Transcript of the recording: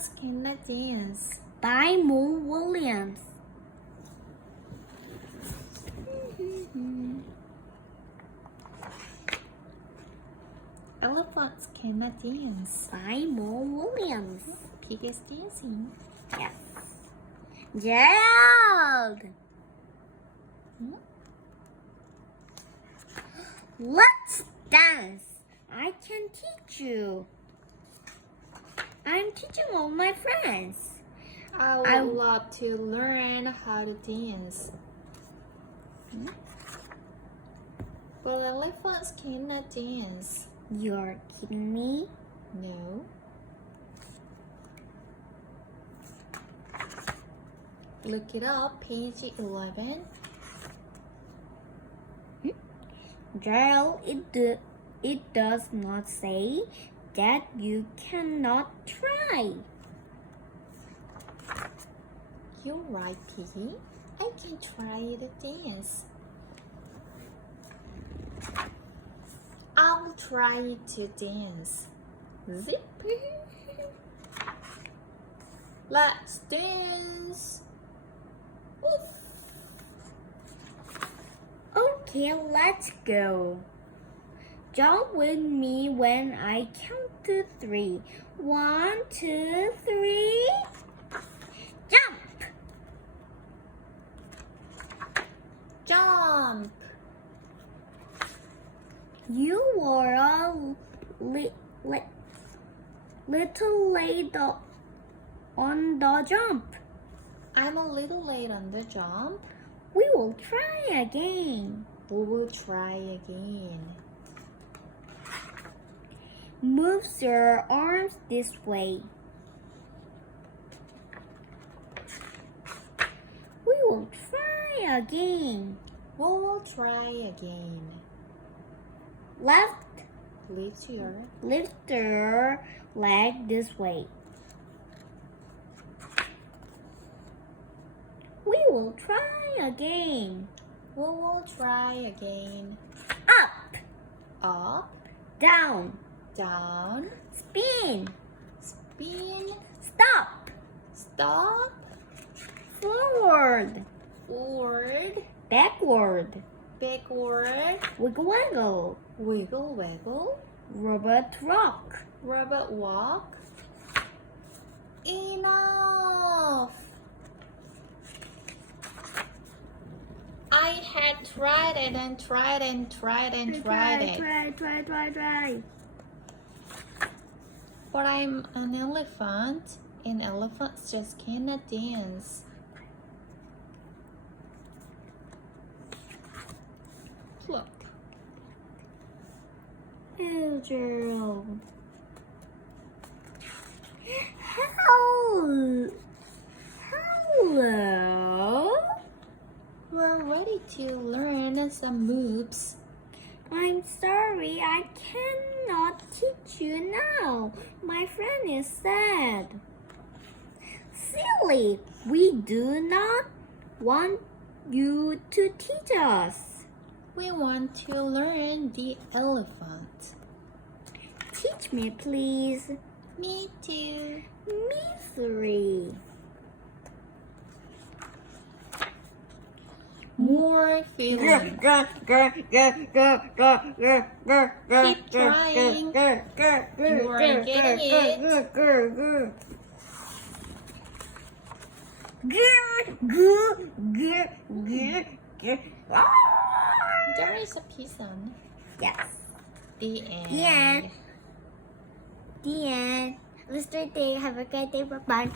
elephants cannot dance. By Mo Williams. Elephants cannot dance. By Mo Williams. Pig is dancing. Yes. Gerald! Let's dance. I can teach you. I'm teaching all my friends. I would love to learn how to dance. But elephants cannot dance. You're kidding me? No. Look it up, page 11. Gerald, it does not say that you cannot try. You're right, Piggy. I can try to dance. I'll try to dance. Zip. Let's dance. Oof. Okay, let's go. Jump with me when I count to 3. 1, 2, 3. Jump! Jump. You were a little late on the jump. I'm a little late on the jump. We will try again. We will try again. Move your arms this way. We will try again. We will try again. Lift your leg this way. We will try again. We will try again. Up, Up, down, down, spin, spin, stop, stop, forward, forward, backward, backward, wiggle waggle, wiggle waggle, robot rock. robot walk. Enough! I had tried it and tried and tried and tried it. Try. But I'm an elephant, and elephants just cannot dance. Look. Oh, Gerald. Hello. We're ready to learn some moves. I'm sorry, I cannot teach you now. My friend is sad. Silly, we do not want you to teach us. We want to learn the elephant. Teach me, please. Me too. Me 3. More feeling. Keep trying. You are getting it. There is a piece on. Yes. The end. The end. The end. Have a great day. Have a great day. Bye-bye.